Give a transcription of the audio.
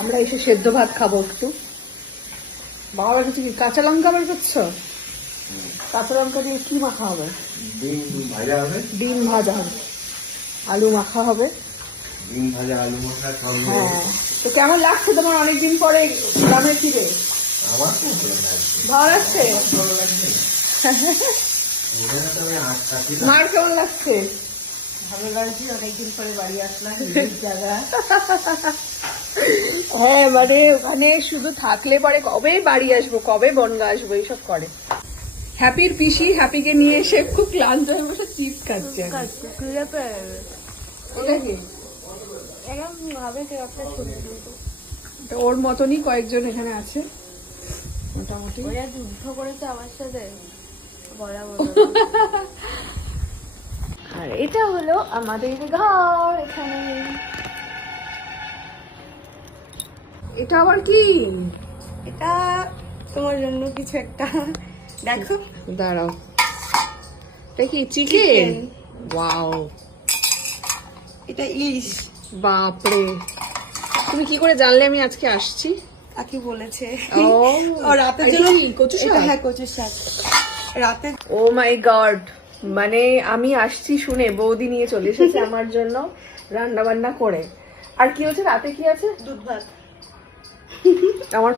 আমরা এসে সেদ্ধ ভাত খাবো একটু। বাবা কিছু কি কাঁচা লঙ্কা বের করছো? কাঁচা লঙ্কা দিয়ে কি মাখা হবে? ডিম ভাজা হবে, ডিম ভাজা হবে, আলু মাখা হবে। ডিম ভাজা আলু মাখা সব। হ্যাঁ, তো কেমন লাগছে তোমার অনেকদিন পরে গ্রামে ফিরে? আমার তো ভালো লাগছে। ভালো লাগছে? ভালো লাগছে। এখানে তো আমি আটকাছি না। মার কেমন লাগছে? ভালো লাগছে, অনেকদিন পরে বাড়ি আসলাম জায়গা। হ্যাঁ, মানে ওখানে শুধু থাকলে পরে কবে বাড়ি আসবো, কবে বনগা আসবো এইসব করে। হ্যাপির পিসি হ্যাপিকে নিয়ে এসে খুব ক্লান্ত হয়ে বসে চিপস খাচ্ছে। ওটা কি? তো ওর মতনই কয়েকজন এখানে আছে মোটামুটি। ওরা যুদ্ধ করেছে আমার সাথে বলা বলো। আর এটা হলো আমাদের ঘর। এখানে এটা আবার কি? এটা তোমার জন্য কিছু একটা, দেখো। দাঁড়াও, এটা কি চিকেন? ওয়াও, এটা ইলিশ। বাপরে, তুমি কি করে জানলে আমি আজকে আসছি? কাকি বলেছে। ও, ও রাতের এটা জন্য কি কচু শাক? এটা, হ্যাঁ কচু শাক রাতে। ও মাই গড, মানে আমি আসছি শুনে বৌদি নিয়ে চলে এসেছে আমার জন্য রান্না বান্না করে। আর কি হচ্ছে রাতে? কি আছে? দুধ ভাত। আমার